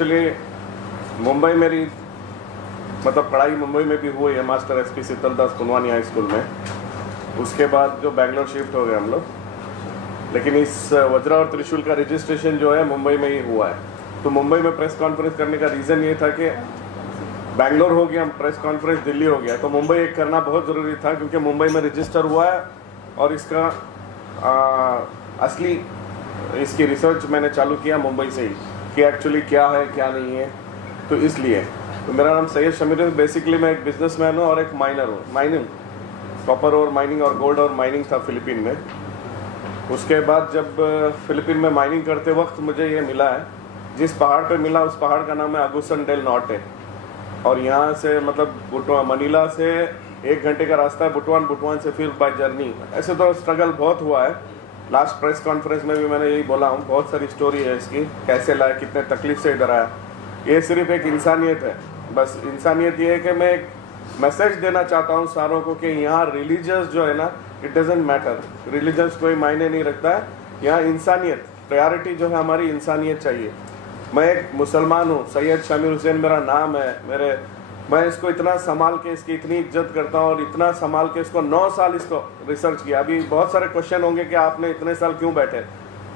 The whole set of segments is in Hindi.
एक्चुअली मुंबई मेरी मतलब पढ़ाई मुंबई में भी हुई है, master SP Sheetaldas Punwani high school में। उसके बाद जो बैंगलोर शिफ्ट हो गए हम लोग, लेकिन इस वज्रा और त्रिशूल का रजिस्ट्रेशन जो है मुंबई में ही हुआ है। तो मुंबई में प्रेस कॉन्फ्रेंस करने का रीज़न ये था कि बैंगलोर हो गया, प्रेस कॉन्फ्रेंस दिल्ली हो गया, तो मुंबई एक करना बहुत ज़रूरी था, क्योंकि मुंबई में रजिस्टर हुआ है और इसका असली इसकी रिसर्च मैंने चालू किया मुंबई से ही कि एक्चुअली क्या है क्या नहीं है। तो इसलिए तो मेरा नाम सैयद शमीर है। बेसिकली मैं एक बिजनेसमैन हूँ और एक माइनर हूँ। माइनिंग, कॉपर और माइनिंग और गोल्ड और माइनिंग था फिलीपीन में। उसके बाद जब फिलीपीन में माइनिंग करते वक्त मुझे ये मिला है, जिस पहाड़ पे मिला उस पहाड़ का नाम है अगुसन डेल नॉर्टे, और यहाँ से मतलब मनीला से 1 घंटे का रास्ता है, बुटवान से फिर बाय जर्नी। ऐसे तो स्ट्रगल बहुत हुआ है। लास्ट प्रेस कॉन्फ्रेंस में भी मैंने यही बोला हूँ, बहुत सारी स्टोरी है इसकी, कैसे लाया, कितने तकलीफ से इधर आया। ये सिर्फ एक इंसानियत है, बस इंसानियत ये है कि मैं एक मैसेज देना चाहता हूँ सारों को कि यहाँ रिलीजियस जो है ना, इट डजेंट मैटर, रिलीजियस कोई मायने नहीं रखता है। यहाँ इंसानियत, प्रायोरिटी जो है हमारी इंसानियत चाहिए। मैं एक मुसलमान हूँ, सैयद शामिर हुसैन मेरा नाम है। मैं इसको इतना संभाल के इसकी इतनी इज्जत करता हूँ और इतना संभाल के इसको 9 साल इसको रिसर्च किया। अभी बहुत सारे क्वेश्चन होंगे कि आपने इतने साल क्यों बैठे।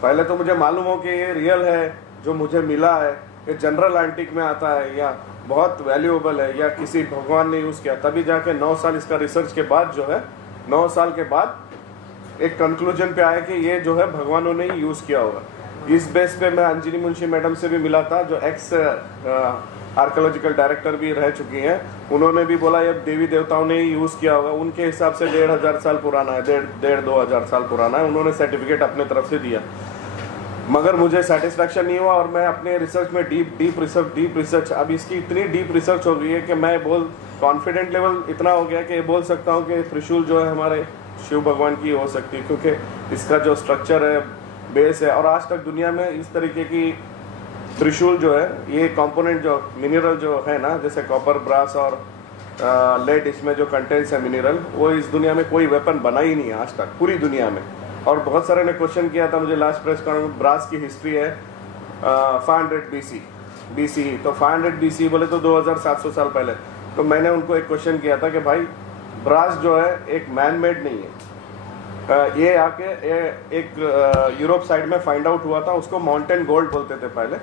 पहले तो मुझे मालूम हो कि ये रियल है जो मुझे मिला है, ये जनरल एंटीक में आता है या बहुत वैल्यूएबल है या किसी भगवान ने यूज़ किया, तभी जाके 9 साल इसका रिसर्च के बाद जो है 9 साल के बाद एक कंक्लूजन पे आया कि ये जो है भगवानों ने ही यूज़ किया होगा। इस बेस पे मैं अंजनी मुंशी मैडम से भी मिला था, जो एक्स आर्कोलॉजिकल डायरेक्टर भी रह चुकी हैं। उन्होंने भी बोला ये देवी देवताओं ने ही यूज़ किया होगा। उनके हिसाब से 1500 साल पुराना है, 1500 साल पुराना है। उन्होंने सर्टिफिकेट अपने तरफ से दिया, मगर मुझे सेटिस्फैक्शन नहीं हुआ और मैं अपने रिसर्च में डीप रिसर्च अब इसकी इतनी डीप रिसर्च हो गई है कि मैं कॉन्फिडेंट लेवल इतना हो गया कि बोल सकता हूँ कि त्रिशूल जो है हमारे शिव भगवान की हो सकती है, क्योंकि इसका जो स्ट्रक्चर है, बेस है, और आज तक दुनिया में इस तरीके की त्रिशूल जो है, ये कंपोनेंट जो मिनरल जो है ना, जैसे कॉपर, ब्रास और लेड, इसमें जो कंटेंट्स है मिनरल, वो इस दुनिया में कोई वेपन बना ही नहीं है आज तक पूरी दुनिया में। और बहुत सारे ने क्वेश्चन किया था मुझे लास्ट प्रेस कॉन्फ्रेंस, ब्रास की हिस्ट्री है 500 BC, तो 500 BC बोले तो 2700 साल पहले। तो मैंने उनको एक क्वेश्चन किया था कि भाई ब्रास जो है एक मैन मेड नहीं है, ये आके एक यूरोप साइड में फाइंड आउट हुआ था, उसको माउंटेन गोल्ड बोलते थे पहले।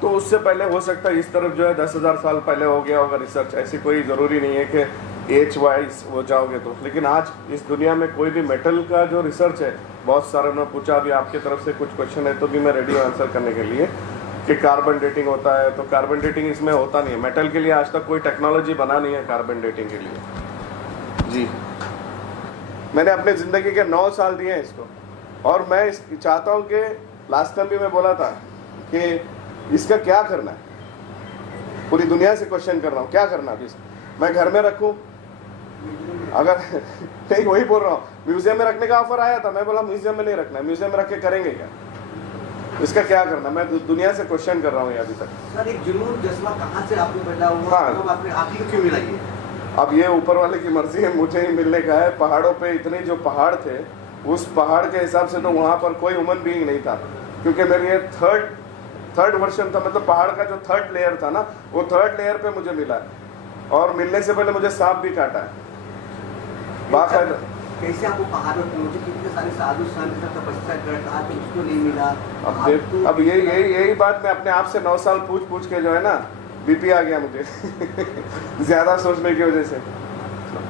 तो उससे पहले हो सकता है इस तरफ जो है 10,000 साल पहले हो गया होगा रिसर्च। ऐसी कोई ज़रूरी नहीं है कि एज वाइज हो जाओगे तो। लेकिन आज इस दुनिया में कोई भी मेटल का जो रिसर्च है, बहुत सारे ने पूछा, अभी आपके तरफ से कुछ क्वेश्चन है तो भी मैं रेडी हूँ आंसर करने के लिए, कि कार्बन डेटिंग होता है, तो कार्बन डेटिंग इसमें होता नहीं है। मेटल के लिए आज तक कोई टेक्नोलॉजी बना नहीं है कार्बन डेटिंग के लिए। जी, मैंने अपने ज़िंदगी के 9 साल दिए हैं इसको, और मैं चाहता हूँ कि लास्ट टाइम भी मैं बोला था कि इसका क्या करना है, पूरी दुनिया से क्वेश्चन कर रहा हूँ क्या करना है। मैं घर में रखूँ, अगर नहीं, वही बोल रहा हूँ, म्यूजियम में रखने का ऑफर आया था, मैं बोला म्यूजियम में नहीं रखना है, म्यूजियम में रख के करेंगे क्या, इसका क्या करना। मैं दुनिया से क्वेश्चन कर रहा हूँ अभी तक। सर, एक जुनून जज्बा कहाँ से आपको पैदा हुआ? हाँ, तो आप ही को क्यों मिला ये? अब ये ऊपर वाले की मर्जी है, मुझे ही मिलने का है। पहाड़ों पे इतने जो पहाड़ थे, उस पहाड़ के हिसाब से तो वहाँ पर कोई ह्यूमन बीइंग नहीं था, क्योंकि मेरी ये थर्ड वर्जन था, मतलब पहाड़ का जो 3rd लेयर था ना, वो 3rd लेयर पे मुझे मिला है। और मिलने से पहले मुझे सांप भी काटा है बाकायदा। कैसे आपको पहाड़ में पहुंचे? कितने सारे साधु संत तपस्या करता तो उसको नहीं मिला। अब यही बात मैं अपने आप से 9 साल पूछ के जो है ना, बीपी आ गया मुझे ज़्यादा सोचने की वजह से,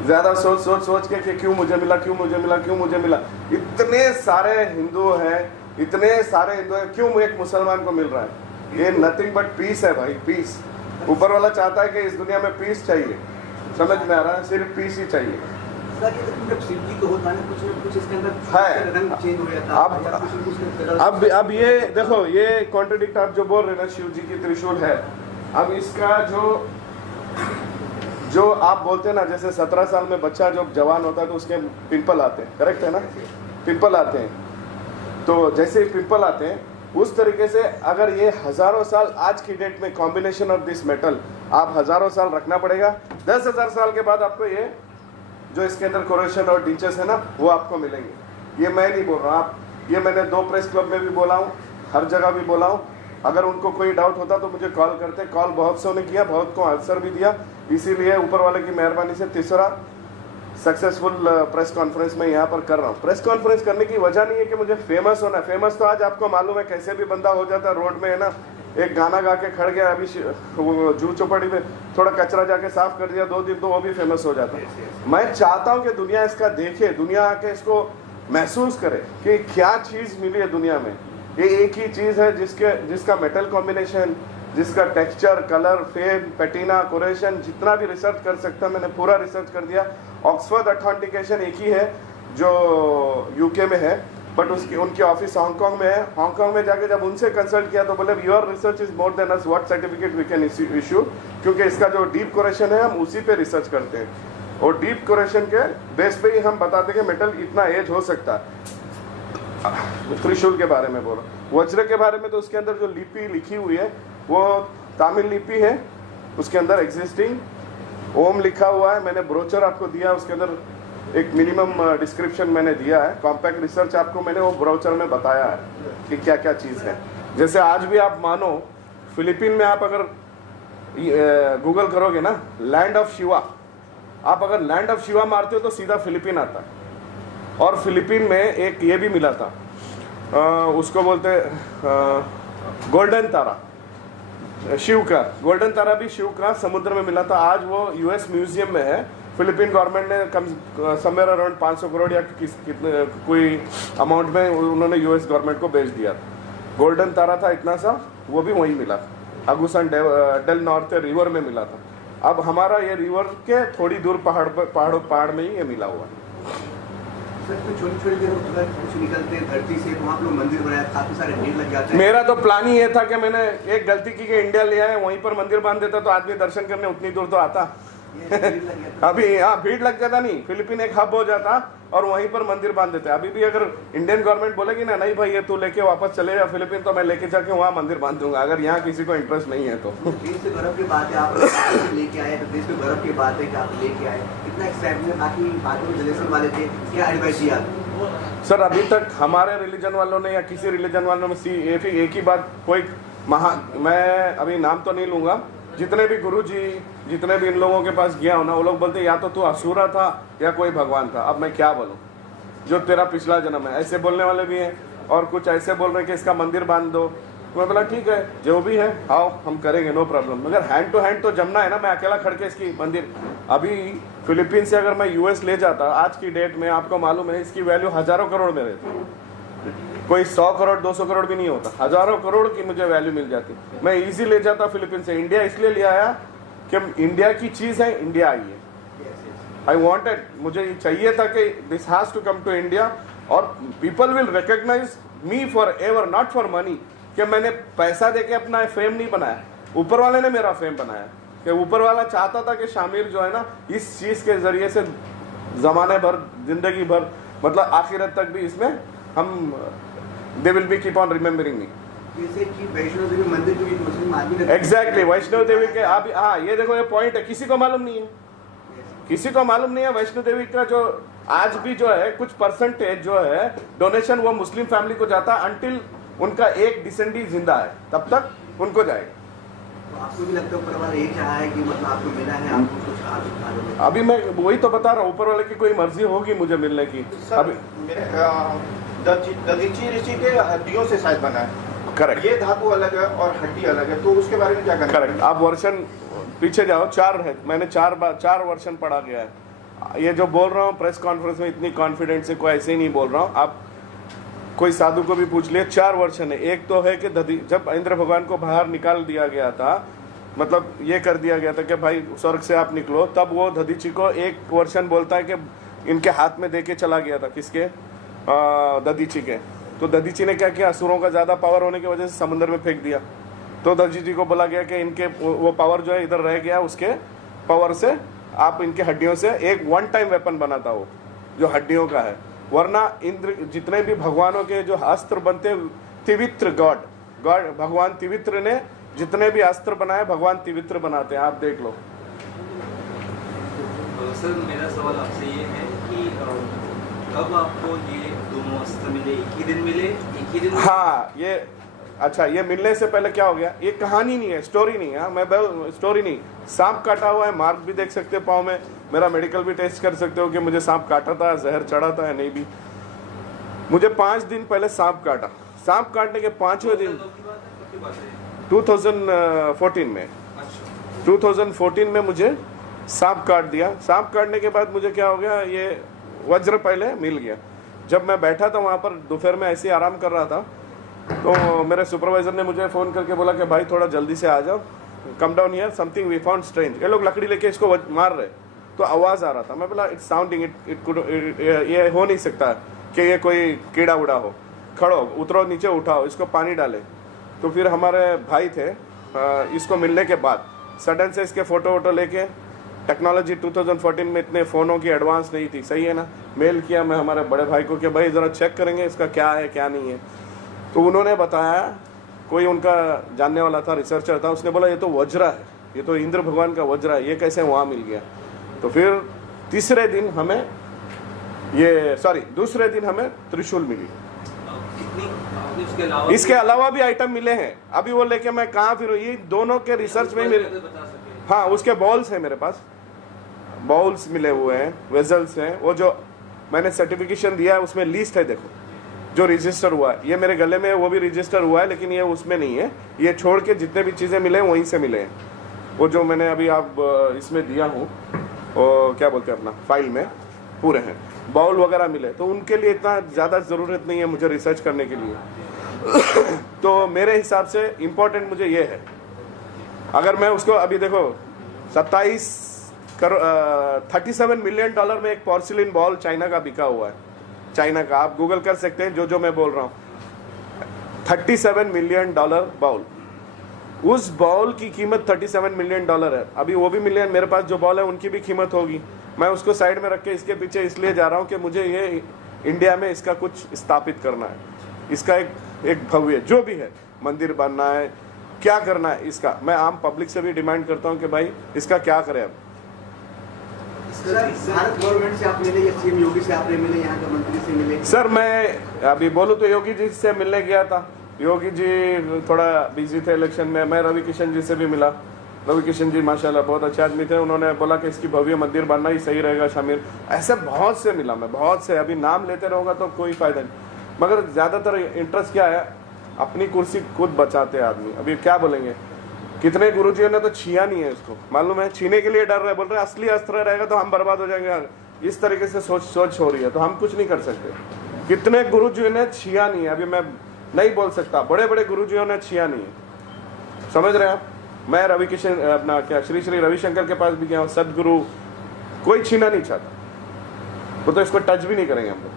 ज़्यादा सोच के कि क्यों मुझे मिला। इतने सारे हिंदू हैं, क्यों एक मुसलमान को मिल रहा है? ये नथिंग बट पीस है भाई, पीस। ऊपर वाला चाहता है कि इस दुनिया में पीस चाहिए, समझ में आ रहा है, सिर्फ पीस ही चाहिए। अब ये देखो, ये कॉन्ट्रडिक्ट आप जो बोल रहे हैं ना, शिव जी की त्रिशूल है। अब इसका जो आप बोलते हैं ना, जैसे 17 साल में बच्चा जब जवान होता है तो उसके पिंपल आते हैं, करेक्ट है ना, पिंपल आते हैं। तो जैसे ही पिंपल आते हैं, उस तरीके से अगर ये हजारों साल आज की डेट में कॉम्बिनेशन ऑफ दिस मेटल आप हजारों साल रखना पड़ेगा, 10,000 साल के बाद आपको ये जो इसके अंदर कोरेशन और डिंचेस है ना, वो आपको मिलेंगे। ये मैं नहीं बोल रहा, आप, ये मैंने 2 प्रेस क्लब में भी बोला हूँ, हर जगह भी बोला हूँ अगर उनको कोई डाउट होता तो मुझे कॉल करते। कॉल बहुत से ने किया, बहुत को आंसर भी दिया, इसीलिए ऊपर वाले की मेहरबानी से तीसरा सक्सेसफुल प्रेस कॉन्फ्रेंस में यहाँ पर कर रहा हूँ। प्रेस कॉन्फ्रेंस करने की वजह नहीं है कि मुझे फेमस होना है। फेमस तो आज आपको मालूम है कैसे भी बंदा हो जाता है रोड में, है ना। एक गाना गा के खड़ गया, अभी वो जू चौपड़ी में थोड़ा कचरा जाके साफ कर दिया 2 दिन, तो वो भी फेमस हो जाता है। मैं चाहता हूँ कि दुनिया इसका देखे, दुनिया आके इसको महसूस करे कि क्या चीज़ मिली है दुनिया में। ये एक ही चीज़ है जिसका मेटल कॉम्बिनेशन, जिसका टेक्सचर, कलर, फेम, पैटिना, कोरेशन, जितना भी रिसर्च कर सकता मैंने पूरा रिसर्च कर दिया। ऑक्सफोर्ड ऑथेंटिकेशन एक ही है जो यूके में है, बट उसकी उनकी ऑफिस हांगकांग में है। हांगकांग में जाके जब उनसे कंसल्ट किया तो बोले your research is more than us, what certificate we can issue, क्योंकि इसका जो डीप कोरेशन है हम उसी पे रिसर्च करते हैं, और डीप कोरेशन के बेस पे ही हम बताते हैं कि मेटल इतना एज हो सकता है। त्रिशूल के बारे में बोला, वज्र के बारे में तो उसके अंदर जो लिपि लिखी हुई है वो तमिल लिपि है, उसके अंदर एग्जिस्टिंग ओम लिखा हुआ है। मैंने ब्रोचर आपको दिया, उसके अंदर एक मिनिमम डिस्क्रिप्शन मैंने दिया है। कॉम्पैक्ट रिसर्च आपको मैंने वो ब्रोचर में बताया है कि क्या क्या चीज़ है। जैसे आज भी आप मानो फिलीपीन में आप अगर गूगल करोगे ना लैंड ऑफ शिवा, आप अगर लैंड ऑफ शिवा मारते हो तो सीधा फिलीपीन आता है। और फिलीपीन में एक ये भी मिला था, उसको बोलते गोल्डन तारा, शिव का गोल्डन तारा भी शिव का समुद्र में मिला था। आज वो यूएस म्यूजियम में है। फिलीपीन गवर्नमेंट ने समवेयर अराउंड 500 करोड़ या कितने कोई अमाउंट में उन्होंने यूएस गवर्नमेंट को बेच दिया था। गोल्डन तारा था इतना सा, वो भी वहीं मिला, अगुसन डेल नॉर्ते रिवर में मिला था। अब हमारा ये रिवर के थोड़ी दूर पहाड़ में ही ये मिला हुआ है। सर तो छोटी देर कुछ निकलते हैं धरती से, वहाँ लोग मंदिर बनाया, काफी सारे भीड़ लग जाते हैं। मेरा तो प्लान ही ये था कि मैंने एक गलती की कि इंडिया ले आए, वहीं पर मंदिर बांध देता तो आदमी दर्शन करने उतनी दूर तो आता। अभी यहाँ भीड़ लग जाता नहीं, फिलीपीन एक हब हो जाता और वहीं पर मंदिर बांध देते। अभी भी अगर इंडियन गवर्नमेंट बोलेगी ना नहीं भाई ये तू लेके वापस चले जा फिलीपीन, तो मैं लेके जाके वहाँ मंदिर बांध दूंगा, अगर यहाँ किसी को इंटरेस्ट नहीं है तो। देश से गौरव की बात है, आप लेके आए तो देश में गौरव की बात है कि आप लेके आए, इतना एक्साइटमेंट। बाकी बातों में जनरेशन वाले थे, क्या एडवाइस दिया सर? अभी तक हमारे रिलीजन वालों ने या किसी रिलीजन वालों में एक ही बात, कोई मैं अभी नाम तो नहीं लूंगा, जितने भी गुरु जी जितने भी इन लोगों के पास गया हो ना, वो लोग बोलते या तो तू असुरा था या कोई भगवान था। अब मैं क्या बोलूं, जो तेरा पिछला जन्म है, ऐसे बोलने वाले भी हैं और कुछ ऐसे बोल रहे हैं कि इसका मंदिर बांध दो। मैं बोला ठीक है जो भी है आओ हम करेंगे, नो प्रॉब्लम, मगर हैंड टू हैंड तो जमना है ना। मैं अकेला खड़ के इसकी मंदिर, अभी फिलीपीन से अगर मैं यूएस ले जाता आज की डेट में, आपको मालूम है इसकी वैल्यू हजारों करोड़ में रहती, कोई 100 करोड़ 200 करोड़ भी नहीं होता, हजारों करोड़ की मुझे वैल्यू मिल जाती। मैं इजी ले जाता फिलीपीन से। इंडिया इसलिए ले आया कि इंडिया की चीज है, इंडिया आई है। आई वॉन्टेड, मुझे चाहिए था कि this has to come to India और people will recognise me forever, not for money. कि मैंने पैसा देके अपना फेम नहीं बनाया, ऊपर वाले ने मेरा फेम बनाया। कि ऊपर वाला चाहता था कि शामिर जो है ना इस चीज के जरिए से जमाने भर, जिंदगी भर, मतलब आखिरत तक भी इसमें हम they will be keep on remembering me. जैसे कि वैष्णो देवी मंदिर जो एक मुस्लिम आदमी एग्जैक्टली वैष्णो देवी के आप, हाँ ये देखो ये पॉइंट है, किसी को मालूम नहीं है, किसी को मालूम नहीं है। वैष्णो देवी का जो आज भी जो है कुछ परसेंटेज जो है डोनेशन वो मुस्लिम फैमिली को जाता है, अंटिल उनका एक डिसेंडी जिंदा है तब तक उनको जाएगा। तो आपको भी लगता है ऊपर वाला ये चाहा है कि मतलब आपको मिला है, आपको कुछ आप अभी मैं वही तो बता रहा हूँ, ऊपर वाले की कोई मर्जी होगी मुझे मिलने की। अभी दधीची ऋषि के हड्डियों से शायद बना है, करेक्ट, ये धातु अलग है और हड्डी अलग है, तो उसके बारे में क्या कहना? करेक्ट, आप वर्षन पीछे जाओ, 4 है, मैंने 4 वर्षन पढ़ा गया है। ये जो बोल रहा हूँ प्रेस कॉन्फ्रेंस में इतनी कॉन्फिडेंस से कोई ऐसे ही नहीं बोल रहा हूँ, आप कोई साधु को भी पूछ लिया, 4 वर्षन है। एक तो है कि जब इंद्र भगवान को बाहर निकाल दिया गया था, मतलब ये कर दिया गया था कि भाई स्वर्ग से आप निकलो, तब वो दधीची को एक वर्षन बोलता है कि इनके हाथ में दे के चला गया था, किसके, दधीची के। तो दधीची ने क्या किया, असुरों का ज़्यादा पावर होने की वजह से समुद्र में फेंक दिया। तो दधीची को बोला गया कि इनके वो पावर जो है इधर रह गया, उसके पावर से आप इनके हड्डियों से एक वन टाइम वेपन बना था वो जो हड्डियों का है। वरना इंद्र जितने भी भगवानों के जो अस्त्र बनते, तिवित्र गॉड भगवान तिवित्र ने जितने भी अस्त्र बनाए भगवान तिवित्र बनाते हैं, आप देख लो। सर मेरा सवाल आपसे ये है कि कब आपको ये दोनों अस्त्र मिले, एक ही दिन मिले, एक ही दिन? हाँ, ये अच्छा ये मिलने से पहले क्या हो गया, ये कहानी नहीं है, स्टोरी नहीं है, मैं स्टोरी नहीं, सांप काटा हुआ है, मार्क भी देख सकते हो पाँव में, मेरा मेडिकल भी टेस्ट कर सकते हो कि मुझे सांप काटा था, जहर चढ़ा था या नहीं भी। मुझे 5 दिन पहले सांप काटा, सांप काटने के 5वें दिन 2014 में, 2014 में मुझे सांप काट दिया। सांप काटने के बाद मुझे क्या हो गया, ये वज्र पहले मिल गया। जब मैं बैठा था वहाँ पर दोपहर में ऐसे ही आराम कर रहा था, तो मेरे सुपरवाइजर ने मुझे फ़ोन करके बोला कि भाई थोड़ा जल्दी से आ जाओ, come down here, something we found strange. ये लोग लकड़ी लेके इसको मार रहे, तो आवाज़ आ रहा था। मैं बोला इट्स साउंडिंग, ये हो नहीं सकता कि ये कोई कीड़ा उड़ा हो, खड़ो उतरो नीचे, उठाओ इसको, पानी डाले। तो फिर हमारे भाई थे, इसको मिलने के बाद सडन से इसके फ़ोटो वोटो लेके, टेक्नोलॉजी 2014 में इतने फ़ोनों की एडवांस नहीं थी, सही है ना, मेल किया मैं हमारे बड़े भाई को कि भाई ज़रा चेक करेंगे इसका क्या है क्या नहीं है। तो उन्होंने बताया, कोई उनका जानने वाला था, रिसर्चर था, उसने बोला ये तो वज्रा है, ये तो इंद्र भगवान का वज्रा है, ये कैसे वहाँ मिल गया। तो फिर दूसरे दिन हमें त्रिशूल मिली। इसके अलावा भी आइटम मिले हैं, अभी वो लेके मैं कहाँ फिर, ये दोनों के रिसर्च में मेरे, हाँ उसके बॉल्स हैं मेरे पास, बॉल्स मिले हुए हैं, वेजल्स हैं, वो जो मैंने सर्टिफिकेशन दिया है उसमें लिस्ट है, देखो जो रजिस्टर हुआ है, ये मेरे गले में है, वो भी रजिस्टर हुआ है, लेकिन ये उसमें नहीं है। ये छोड़ के जितने भी चीज़ें मिले हैं वहीं से मिले हैं, वो जो मैंने अभी आप इसमें दिया हूँ, वो क्या बोलते हैं अपना फाइल में पूरे हैं, बाउल वगैरह मिले। तो उनके लिए इतना ज़्यादा ज़रूरत नहीं है मुझे रिसर्च करने के लिए। तो मेरे हिसाब से इम्पोर्टेंट मुझे ये है, अगर मैं उसको अभी देखो 37 मिलियन डॉलर में एक पोर्सिलिन बॉल चाइना का बिका हुआ है, चाइना का, आप गूगल कर सकते हैं जो मैं बोल रहा हूँ, 37 मिलियन डॉलर बाउल। उस बॉल की कीमत 37 मिलियन डॉलर है। अभी वो भी मिलियन, मेरे पास जो बॉल है उनकी भी कीमत होगी। मैं उसको साइड में रख के इसके पीछे इसलिए जा रहा हूँ कि मुझे ये इंडिया में इसका कुछ स्थापित करना है, इसका एक भव्य जो भी है मंदिर बनना है, क्या करना है इसका। मैं आम पब्लिक से भी डिमांड करता हूँ कि भाई इसका क्या करें। अब सर भारत गवर्नमेंट से आप मिले या सीएम योगी से आपने मिले, यहाँ के मंत्री से मिले? सर मैं अभी बोलूँ तो योगी जी से मिलने गया था, योगी जी थोड़ा बिजी थे इलेक्शन में। मैं रवि किशन जी से भी मिला, रवि किशन जी माशाल्लाह बहुत अच्छे आदमी थे, उन्होंने बोला कि इसकी भव्य मंदिर बनना ही सही रहेगा शामिर। ऐसे बहुत से मिला मैं, बहुत से, अभी नाम लेते रहूँगा तो कोई फायदा नहीं। मगर ज़्यादातर इंटरेस्ट क्या है, अपनी कुर्सी खुद बचाते हैं आदमी। अभी क्या बोलेंगे, कितने गुरुजियों ने तो छिया नहीं है इसको, मालूम है, छीने के लिए डर रहे, बोल रहे असली अस्त्र रहेगा तो हम बर्बाद हो जाएंगे। इस तरीके से सोच हो रही है, तो हम कुछ नहीं कर सकते। कितने गुरुजियों ने छिया नहीं है, अभी मैं नहीं बोल सकता, बड़े बड़े गुरुजियों ने छिया नहीं है, समझ रहे हैं आप। मैं रवि किशन अपना क्या श्री श्री रविशंकर के पास भी गया हूँ, सदगुरु, कोई छीना नहीं चाहता, वो तो इसको टच भी नहीं करेंगे हम लोग।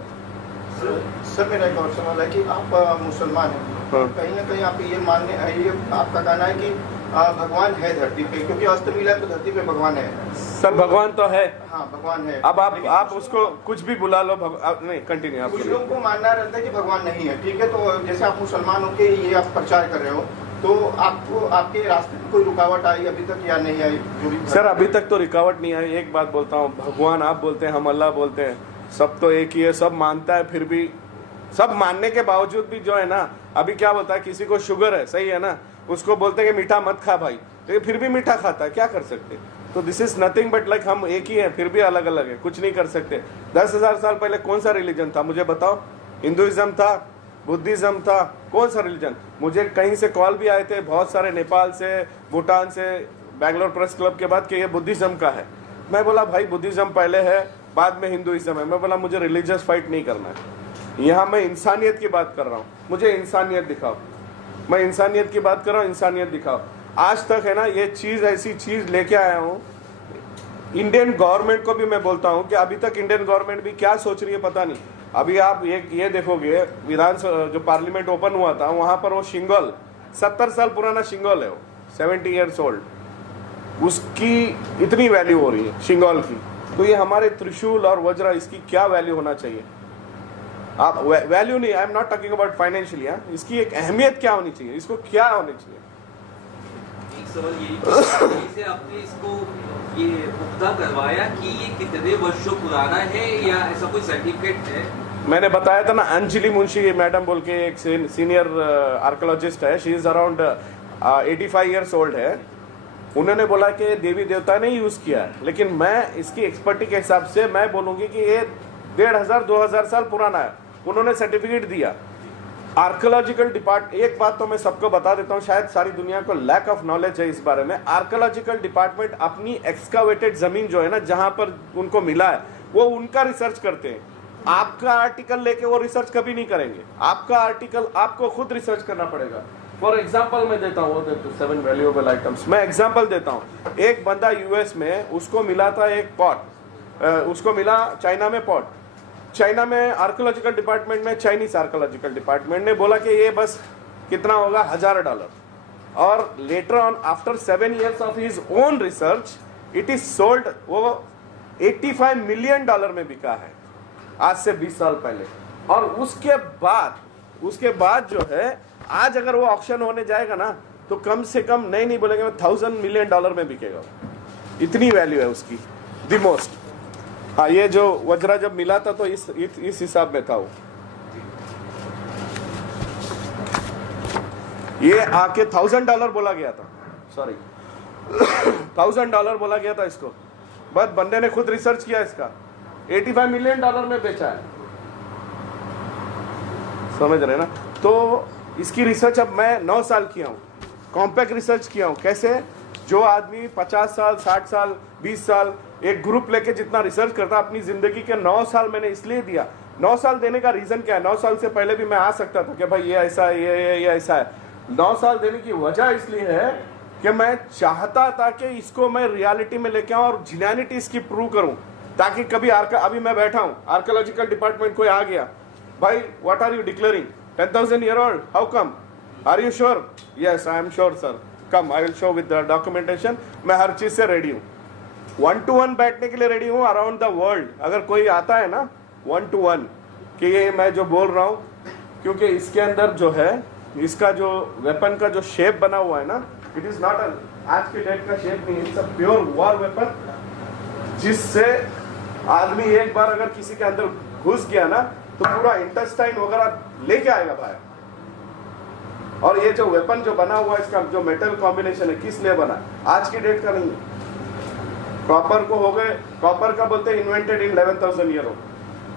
सर मेरा एक और सवाल है कि आप मुसलमान हैं, हाँ। कहीं ना कहीं आप ये मानने, ये आपका कहना है कि भगवान है धरती पे, क्योंकि अस्त मिला है तो धरती पे भगवान है। सर भगवान तो है, हाँ भगवान है। अब लेकिन आप उसको कुछ भी बुला लो, नहीं कंटिन्यू आप कुछ बोलिए। लोगों को मानना रहता है कि भगवान नहीं है, ठीक है। तो जैसे आप मुसलमान होके ये आप प्रचार कर रहे हो, तो आपको आपके रास्ते में कोई रुकावट आई अभी तक या नहीं आई? जो भी सर अभी तक तो रुकावट नहीं आई। एक बात बोलता हूँ, भगवान आप बोलते हैं, हम अल्लाह बोलते हैं, सब तो एक ही है, सब मानता है, फिर भी सब मानने के बावजूद भी जो है ना, अभी क्या बोलता है, किसी को शुगर है, सही है ना, उसको बोलते हैं कि मीठा मत खा भाई, तो फिर भी मीठा खाता है, क्या कर सकते। तो this is nothing but like हम एक ही हैं, फिर भी अलग अलग है, कुछ नहीं कर सकते। 10,000 साल पहले कौन सा रिलीजन था मुझे बताओ? हिंदुइज्म था, बुद्धिज्म था, कौन सा रिलीजन? मुझे कहीं से कॉल भी आए थे बहुत सारे, नेपाल से, भूटान से, बैंगलोर प्रेस क्लब के बाद, कि ये बुद्धिज्म का है। मैं बोला भाई बुद्धिज्म पहले है, बाद में हिंदुइज्म है। मैं बोला मुझे रिलीजियस फाइट नहीं करना है, यहाँ मैं इंसानियत की बात कर रहा हूँ, मुझे इंसानियत दिखाओ। मैं इंसानियत की बात कर रहा हूँ, इंसानियत दिखाओ। आज तक है ना ये चीज़, ऐसी चीज़ लेके आया हूँ। इंडियन गवर्नमेंट को भी मैं बोलता हूँ कि अभी तक इंडियन गवर्नमेंट भी क्या सोच रही है पता नहीं। अभी आप ये देखोगे, विधानसभा जो पार्लियामेंट ओपन हुआ था, वहाँ पर वो शिंगल, 70 साल पुराना शिंगल है वो, 70 ईयर्स ओल्ड, उसकी इतनी वैल्यू हो रही है शिंगल की। तो ये हमारे त्रिशूल और वज्रा, इसकी क्या वैल्यू होना चाहिए? आप वैल्यू नहीं, I am not talking about financially, इसकी एक अहमियत क्या होनी चाहिए, इसको क्या होनी चाहिए? एक सवाल यही से आपने इसको ये पुख्ता करवाया कि ये कितने वर्षों पुराना है, या ऐसा कोई सर्टिफिकेट है मैंने बताया था ना, अंजलि मुंशी मैडम बोल के एक सीनियर आर्कोलॉजिस्ट है, she is around 85 years old है। उन्होंने बोला कि देवी देवता ने यूज किया है, लेकिन मैं इसकी एक्सपर्टी के हिसाब से मैं बोलूंगी कि ये 1500-2000 साल पुराना है। उन्होंने सर्टिफिकेट दिया। आर्कोलॉजिकल डिपार्टमेंट, एक बात तो मैं सबको बता देता हूँ, शायद सारी दुनिया को लैक ऑफ नॉलेज है इस बारे में। आर्कोलॉजिकल डिपार्टमेंट अपनी एक्सकावेटेड जमीन जो है ना, जहां पर उनको मिला है, वो उनका रिसर्च करते हैं। आपका आर्टिकल लेके वो रिसर्च कभी नहीं करेंगे। आपका आर्टिकल आपको खुद रिसर्च करना पड़ेगा। फॉर एग्जाम्पल मैं देता हूँ 7 वैल्यूएबल आइटम्स, मैं एग्जाम्पल देता हूँ। एक बंदा यूएस में, उसको मिला था एक पॉट, उसको मिला चाइना में पॉट। चाइना में आर्कोलॉजिकल डिपार्टमेंट में, चाइनीज आर्कोलॉजिकल डिपार्टमेंट ने बोला कि ये बस कितना होगा, $1000। और later on after 7 years of his own research it is sold, वो $85 मिलियन में बिका है आज से 20 साल पहले। और उसके बाद जो है, आज अगर वो ऑक्शन होने जाएगा ना, तो कम से कम नहीं बोलेंगे, $1000 मिलियन में बिकेगा। इतनी वैल्यू है उसकी, द मोस्ट। हाँ, ये जो वज्रा जब मिला था तो इस हिसाब में था वो। ये आके $1000 बोला गया था, सॉरी $1000 बोला गया था इसको। बस बंदे ने खुद रिसर्च किया, इसका $85 मिलियन में बेचा है। समझ रहे ना? तो इसकी रिसर्च अब मैं 9 साल किया हूँ, कॉम्पैक्ट रिसर्च किया हूँ। कैसे? जो आदमी 50 साल, 60 साल, 20 साल एक ग्रुप लेके जितना रिसर्च करता, अपनी जिंदगी के 9 साल मैंने इसलिए दिया। 9 साल देने का रीजन क्या है? 9 साल से पहले भी मैं आ सकता था कि भाई ये ऐसा है, ये ऐसा है। 9 साल देने की वजह इसलिए है कि मैं चाहता था कि इसको मैं रियलिटी में लेके आऊं और जिन्यानिटी इसकी प्रूव करूं, ताकि कभी अभी मैं बैठा हूं, आर्कोलॉजिकल डिपार्टमेंट कोई आ गया, भाई what are you declaring, 10,000 year old, how come, are you sure? Yes, I am sure sir, come, I will show with the documentation. मैं हर चीज से रेडी हूँ, 1-to-1 बैठने के लिए रेडी हूँ अराउंड द वर्ल्ड। अगर कोई आता है ना 1-to-1 कि ये मैं जो बोल रहा हूँ, क्योंकि इसके अंदर जो है, इसका जो वेपन का जो शेप बना हुआ है ना, इट इज नॉट आज के डेट का शेप नहीं, it's a pure war weapon, जिससे आदमी एक बार अगर किसी के अंदर घुस गया ना, तो पूरा इंटेस्टाइन वगैरह लेके आएगा बाहर। और ये जो वेपन जो बना हुआ है, इसका जो मेटल कॉम्बिनेशन है, किस लिए बना? आज की डेट का नहीं है। कॉपर को हो गए, कॉपर का बोलते हैं इन्वेंटेड इन 11,000 year,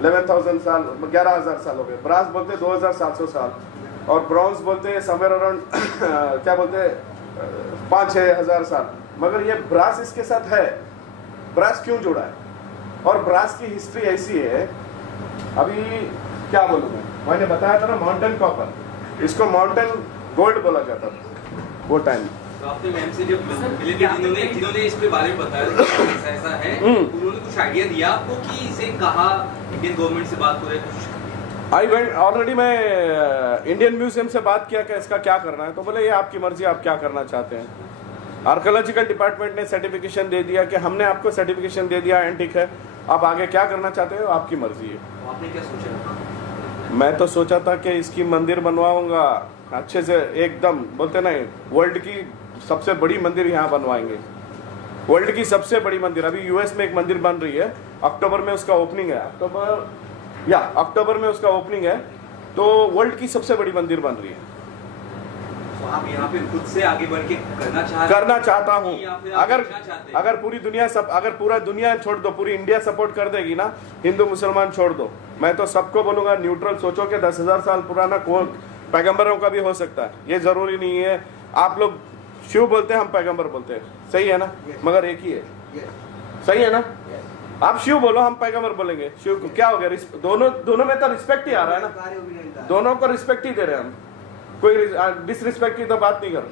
11,000 साल, 11,000 साल हो गए। ब्रास बोलते हैं 2,700 साल, और ब्रॉन्ज बोलते हैं समवेयर अराउंड क्या बोलते हैं 5-6 हजार साल। मगर ये ब्रास इसके साथ है। ब्रास क्यों जुड़ा है? और ब्रास की हिस्ट्री ऐसी है, अभी क्या बोलूं मैंने बताया था ना, माउंटेन कॉपर, इसको माउंटेन गोल्ड बोला जाता था वो टाइम। तो आपने मैम से जब मिले थे, जिन्होंने इस पे बारे में बताया कि ऐसा है, उन्होंने कुछ आइडिया दिया आपको कि इसे कहा इंडियन गवर्नमेंट से बात हो रही है कुछ? आई वेंट ऑलरेडी, मैं इंडियन म्यूजियम से बात किया कि इसका क्या करना है, तो बोले ये आपकी मर्जी, आप क्या करना चाहते हैं। आर्कोलॉजिकल डिपार्टमेंट ने सर्टिफिकेशन दे दिया कि हमने आपको सर्टिफिकेशन दे दिया, एंटिक है, आप आगे क्या करना चाहते हो आपकी मर्जी है। आपने क्या सोचा? मैं तो सोचा था कि इसकी मंदिर बनवाऊंगा अच्छे से, एकदम बोलते नहीं, वर्ल्ड की सबसे बड़ी मंदिर यहाँ बनवाएंगे, वर्ल्ड की सबसे बड़ी मंदिर। अभी यूएस में एक मंदिर बन रही है, अक्टूबर में उसका ओपनिंग है, अक्टूबर में उसका ओपनिंग है, तो वर्ल्ड की सबसे बड़ी मंदिर बन रही है। तो आप यहाँ पे खुद से आगे बढ़ के करना चाहता हूँ। अगर पूरी दुनिया अगर पूरा दुनिया छोड़ दो, पूरी इंडिया सपोर्ट कर देगी ना, हिंदू मुसलमान छोड़ दो, मैं तो सबको बोलूंगा न्यूट्रल सोचो कि 10,000 साल पुराना कौन पैगंबरों का भी हो सकता है, ये जरूरी नहीं है। आप लोग शिव बोलते हैं, हम पैगंबर बोलते हैं, सही है ना? मगर एक ही है, सही है ना? आप शिव बोलो, हम पैगंबर बोलेंगे। शिव को क्या हो गया? दोनों में तो रिस्पेक्ट ही आ रहा है ना, दोनों को रिस्पेक्ट ही दे रहे हैं हम, कोई डिसरिस्पेक्ट की तो बात नहीं कर।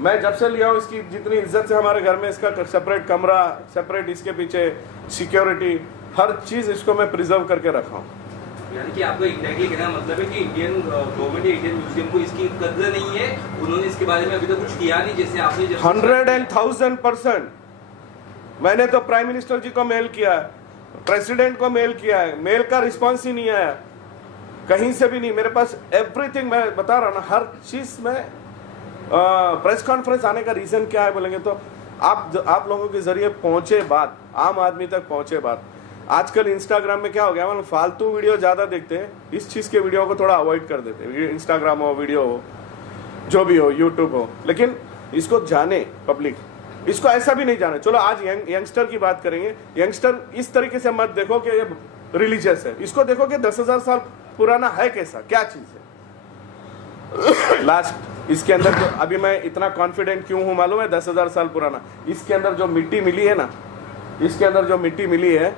मैं जब से लिया हूँ, इसकी जितनी इज्जत से हमारे घर में इसका सेपरेट कमरा, सेपरेट इसके पीछे सिक्योरिटी, हर चीज इसको मैं प्रिजर्व करके रखा हूँ। यानी कि आपका इंडायरेक्टली कहना मतलब है कि इंडियन गवर्नमेंट या इंडियन म्यूजियम को इसकी कदर नहीं है, उन्होंने इसके बारे में अभी तक कुछ किया नहीं, जैसे आपने 100,000% मैंने तो प्राइम मिनिस्टर जी को मेल किया है, प्रेसिडेंट को मेल किया है, मेल का रिस्पॉन्स ही नहीं आया कहीं से भी नहीं। मेरे पास एवरीथिंग, मैं बता रहा हूँ ना, हर चीज में। प्रेस कॉन्फ्रेंस आने का रीजन क्या है बोलेंगे तो आप लोगों के जरिए पहुंचे बात, आम आदमी तक पहुंचे बात। आजकल इंस्टाग्राम में क्या हो गया, मतलब फालतू वीडियो ज़्यादा देखते हैं, इस चीज़ के वीडियो को थोड़ा अवॉइड कर देते हैं। इंस्टाग्राम हो, वीडियो हो, जो भी हो, यूट्यूब हो, लेकिन इसको जाने पब्लिक, इसको ऐसा भी नहीं जाने। चलो आज यंगस्टर की बात करेंगे। यंगस्टर इस तरीके से मत देखो कि ये रिलीजियस है, इसको देखो कि 10,000 साल पुराना है कैसा, क्या चीज़ है। लास्ट इसके अंदर जो अभी मैं इतना कॉन्फिडेंट क्यों हूँ मालूम है, 10,000 साल पुराना, इसके अंदर जो मिट्टी मिली है ना, इसके अंदर जो मिट्टी मिली है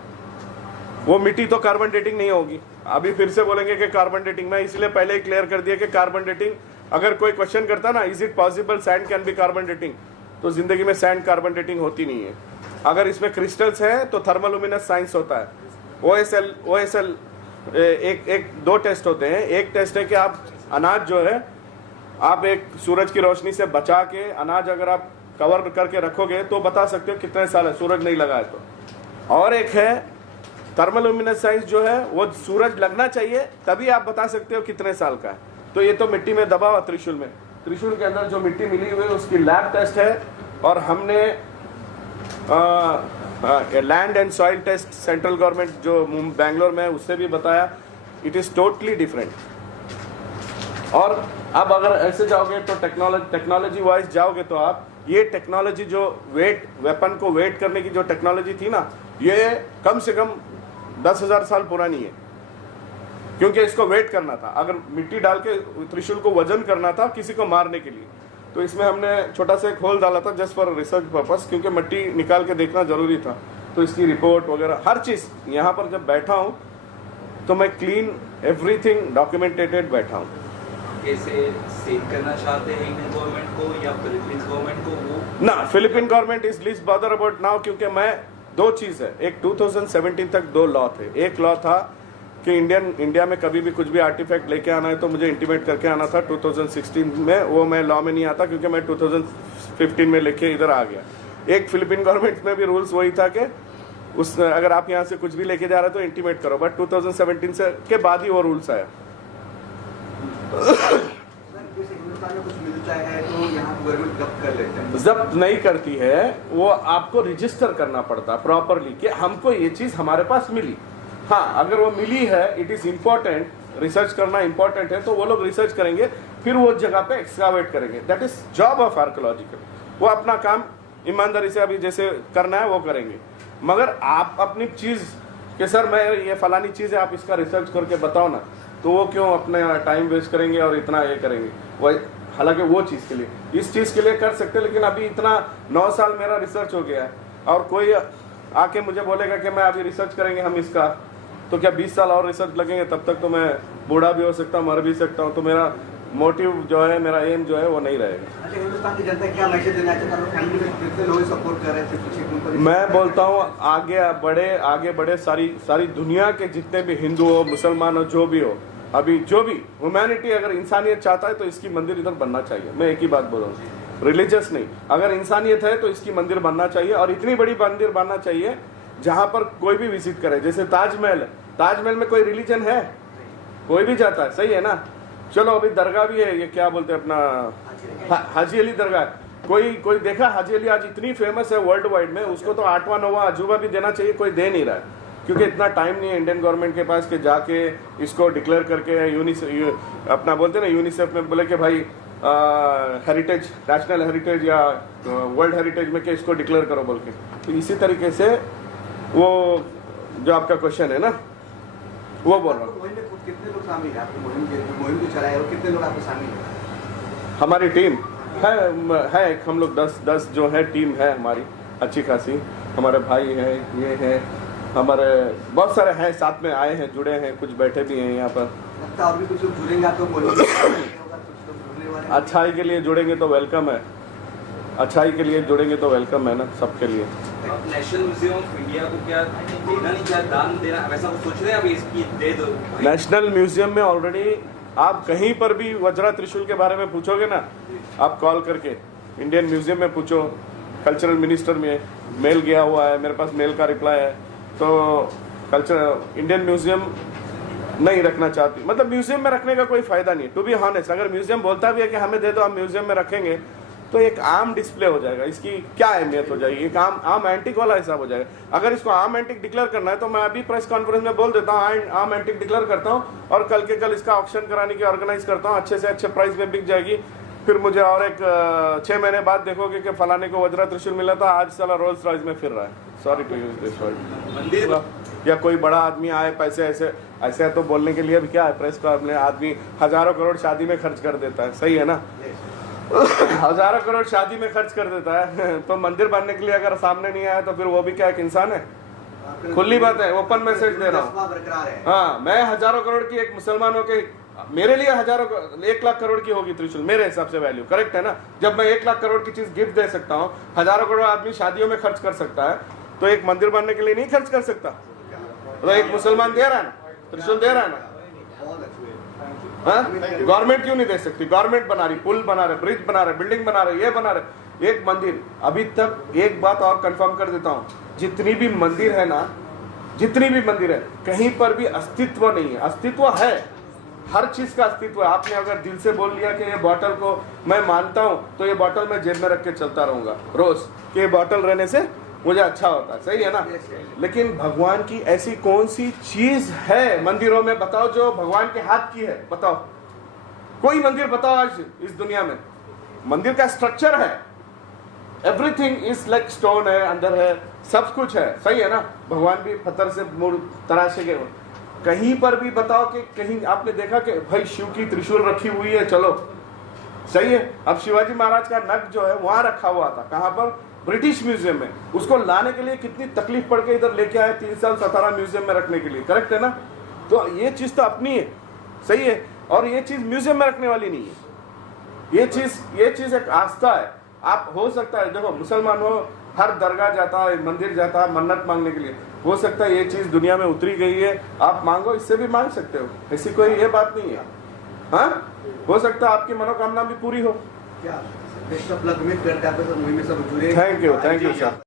वो मिट्टी तो कार्बन डेटिंग नहीं होगी। अभी फिर से बोलेंगे कि कार्बन डेटिंग, मैं इसलिए पहले ही क्लियर कर दिया कि कार्बन डेटिंग, अगर कोई क्वेश्चन करता ना is it possible sand can be carbon dating, तो जिंदगी में सैंड कार्बन डेटिंग होती नहीं है। अगर इसमें क्रिस्टल्स है तो थर्मोलुमिनस साइंस होता है। OSL एक दो टेस्ट होते हैं। एक टेस्ट है कि आप अनाज जो है आप एक सूरज की रोशनी से बचा के अनाज अगर आप कवर करके रखोगे तो बता सकते हो कितने साल है, सूरज नहीं लगा है तो। और एक है थर्मोलुमिनस साइंस जो है वो सूरज लगना चाहिए तभी आप बता सकते हो कितने साल का है। तो ये तो मिट्टी में दबा हुआ त्रिशूल में, त्रिशूल के अंदर जो मिट्टी मिली हुई है उसकी लैब टेस्ट है। और हमने land and soil test central government जो बेंगलोर में है उससे भी बताया, इट इज़ टोटली डिफरेंट। और अब अगर ऐसे जाओगे तो टेक्नोलॉजी वाइज जाओगे तो आप ये टेक्नोलॉजी जो वेपन को वेट करने की जो टेक्नोलॉजी थी ना, ये कम से कम 10,000 साल पुरानी है, क्योंकि इसको वेट करना था। अगर मिट्टी डाल के त्रिशूल को वजन करना था किसी को मारने के लिए, तो इसमें हमने छोटा सा एक होल डाला था जस्ट फॉर रिसर्च पर्पस, क्योंकि मिट्टी निकाल के देखना जरूरी था। तो इसकी रिपोर्ट वगैरह हर चीज़ यहाँ पर जब बैठा हूँ तो मैं क्लीन एवरीथिंग डॉक्यूमेंटेटेड बैठा हूँ। कैसे सेव करना चाहते हैं इंडियन गवर्नमेंट को या फिलीपींस गवर्नमेंट को? वो ना, Philippine government is least bother about now, क्योंकि मैं दो चीज़ है, एक 2017 तक 2 लॉ थे। एक लॉ था कि इंडिया में कभी भी कुछ भी आर्टिफैक्ट लेके आना है तो मुझे इंटीमेट करके आना था 2016 में, वो मैं लॉ में नहीं आता क्योंकि मैं 2015 में लेके इधर आ गया। एक फिलीपीन गवर्नमेंट में भी रूल्स वही था कि उस अगर आप यहाँ से कुछ भी लेके जा रहे हो तो इंटीमेट करो, बट 2017 से के बाद ही वो रूल्स आया। हिंदुस्तान में कुछ मिलता है तो यहाँ गवर्नमेंट जब्त कर लेते हैं। जब्त नहीं करती है, वो आपको रजिस्टर करना पड़ता है प्रॉपरली कि हमको ये चीज़ हमारे पास मिली। हाँ, अगर वो मिली है, इट इज़ इम्पोर्टेंट, रिसर्च करना इम्पोर्टेंट है, तो वो लोग रिसर्च करेंगे, फिर वो जगह पे एक्सकावेट करेंगे। That is job of archaeological. वो अपना काम ईमानदारी से अभी जैसे करना है वो करेंगे, मगर आप अपनी चीज़ कि सर मैं ये फलानी चीज़ है, आप इसका रिसर्च करके बताओ ना, तो वो क्यों अपने टाइम वेस्ट करेंगे और इतना ये करेंगे। वही हालांकि वो चीज़ के लिए, इस चीज़ के लिए कर सकते, लेकिन अभी इतना 9 साल मेरा रिसर्च हो गया है और कोई आके मुझे बोलेगा कि मैं अभी रिसर्च करेंगे हम इसका, तो क्या 20 साल और रिसर्च लगेंगे? तब तक तो मैं बूढ़ा भी हो सकता हूँ, मर भी सकता हूँ। तो मेरा मोटिव जो है, मेरा एम जो है वो नहीं रहेगा। अच्छा, हिंदुस्तान की जनता क्या मैसेज देना चाहता है? फैमिली में कितने लोग सपोर्ट कर रहे हैं? मैं बोलता हूँ आगे बढ़े सारी दुनिया के जितने भी हिंदू हो, मुसलमान हो, जो भी हो, अभी जो भी ह्यूमैनिटी अगर इंसानियत चाहता है तो इसकी मंदिर इधर बनना चाहिए। मैं एक ही बात बोल रहा हूँ, रिलीजियस नहीं, अगर इंसानियत है तो इसकी मंदिर बनना चाहिए, और इतनी बड़ी मंदिर बनना चाहिए जहाँ पर कोई भी विजिट करे। जैसे ताजमहल है, ताजमहल में कोई रिलीजन है? कोई भी जाता है, सही है ना? चलो अभी दरगाह भी है, ये क्या बोलते हैं अपना हाजी अली दरगाह, कोई देखा? हाजी अली आज इतनी फेमस है वर्ल्ड वाइड में, उसको तो 8वां 9वां अजूबा भी देना चाहिए, कोई दे नहीं रहा है, क्योंकि इतना टाइम नहीं है इंडियन गवर्नमेंट के पास कि जाके इसको डिक्लेयर करके अपना बोलते हैं ना, यूनिसेफ में बोले कि भाई हेरिटेज, नेशनल हेरिटेज या वर्ल्ड हेरिटेज में कि इसको डिक्लेयर करो बोल के। तो इसी तरीके से वो जो आपका क्वेश्चन है ना, वो बोल रहा हूँ। कितने लोग शामिल हैं आपकी मुहिम जो चलाए, और कितने लोग आपको शामिल हैं? हमारी टीम है हम लोग 10 जो है टीम है हमारी अच्छी खासी। हमारे भाई हैं, ये हैं, हमारे बहुत सारे हैं, साथ में आए हैं, जुड़े हैं, कुछ बैठे भी हैं यहाँ पर। लगता है और भी कुछ लोग जुड़ेंगे आपको बोलेंगे? अच्छाई के लिए जुड़ेंगे तो वेलकम है, अच्छाई के लिए जुड़ेंगे तो वेलकम है ना सबके लिए। नेशनल म्यूजियम ऑफ इंडिया को क्या देना, नहीं क्या दान देना, वैसा कुछ सोच रहे हैं? अभी इसकी दे दो। नेशनल म्यूजियम में ऑलरेडी आप कहीं पर भी वज्रा त्रिशूल के बारे में पूछोगे ना, आप कॉल करके इंडियन म्यूजियम में पूछो, कल्चरल मिनिस्टर में मेल गया हुआ है, मेरे पास मेल का रिप्लाई है। तो कल्चर इंडियन म्यूजियम नहीं रखना चाहती, मतलब म्यूजियम में रखने का कोई फायदा नहीं। टू बी हॉनेस्ट, अगर म्यूजियम बोलता भी है कि हमें दे दो, हम म्यूजियम में रखेंगे, तो एक आम डिस्प्ले हो जाएगा, इसकी क्या अहमियत हो जाएगी, एक आम एंटिक वाला हिसाब हो जाएगा। अगर इसको आम एंटिक डिक्लेयर करना है तो मैं अभी प्रेस कॉन्फ्रेंस में बोल देता हूँ आम एंटिक डिक्लेयर करता हूँ और कल के कल इसका ऑक्शन कराने की ऑर्गेनाइज करता हूँ, अच्छे से अच्छे प्राइस में बिक जाएगी। फिर मुझे और एक 6 महीने बाद देखोगे कि फलाने को वज्रा त्रिशूल मिला था, आज साला रोल्स रॉयस में फिर रहा है। Sorry to use this word. मंदिर या कोई बड़ा आदमी आए पैसे ऐसे ऐसे तो बोलने के लिए भी क्या है, प्रेस क्लब में आदमी हजारों करोड़ शादी में खर्च कर देता है, सही है ना, हजारों करोड़ शादी में खर्च कर देता है तो मंदिर बनने के लिए अगर सामने नहीं आया तो फिर वो भी क्या एक इंसान है। खुली बात है, ओपन मैसेज दे रहा हूँ। हाँ, मैं हजारों करोड़ की एक मुसलमान हो के, मेरे लिए 1 लाख करोड़ की होगी त्रिशूल मेरे हिसाब से वैल्यू, करेक्ट है ना। जब मैं 1 लाख करोड़ की चीज गिफ्ट दे सकता हूँ, हजारों करोड़ आदमी शादियों में खर्च कर सकता है, तो एक मंदिर बनने के लिए नहीं खर्च कर सकता? तो एक मुसलमान दे रहा है ना, त्रिशूल दे रहा है ना। गवर्नमेंट क्यों नहीं दे सकती? गवर्नमेंट बना रही, पुल बना रहे, ब्रिज बना रहे, बिल्डिंग बना रहे, ये बना रहे, एक मंदिर। अभी तक एक बात और कंफर्म कर देता हूँ, जितनी भी मंदिर है ना, जितनी भी मंदिर है, कहीं पर भी अस्तित्व नहीं है। अस्तित्व है, हर चीज का अस्तित्व है। आपने अगर दिल से बोल लिया कि ये बॉटल को मैं मानता हूं, तो ये बॉटल मैं जेब में रख के चलता रहूंगा रोज, कि ये बॉटल रहने से मुझे अच्छा होता है, सही है ना। लेकिन भगवान की ऐसी कौन सी चीज है मंदिरों में, बताओ, जो भगवान के हाथ की है? बताओ, कोई मंदिर बताओ आज इस दुनिया में। मंदिर का स्ट्रक्चर है, एवरीथिंग इज लाइक स्टोन है, अंदर है, सब कुछ है, सही है ना। भगवान भी पत्थर से तराशे गए। कहीं पर भी बताओ कि कहीं आपने देखा कि भाई शिव की त्रिशूल रखी हुई है, चलो, सही है। अब शिवाजी महाराज का नग जो है वहां रखा हुआ था, कहां पर? ब्रिटिश म्यूजियम में। उसको लाने के लिए कितनी तकलीफ पड़ के इधर लेके आए, 3 साल 17 म्यूजियम में रखने के लिए, करेक्ट है ना। तो ये चीज तो अपनी है, सही है, और ये चीज म्यूजियम में रखने वाली नहीं है। ये चीज एक आस्था है। आप हो सकता है, देखो, मुसलमान हो, हर दरगाह जाता है, मंदिर जाता है मन्नत मांगने के लिए, हो सकता है ये चीज दुनिया में उतरी गई है, आप मांगो, इससे भी मांग सकते हो, ऐसी कोई ये बात नहीं है। हाँ, हो सकता है आपकी मनोकामना भी पूरी हो। क्या बेस्ट ऑफ लक, उम्मीद करते हैं आप मूवी में सब जुड़े। Thank you sir.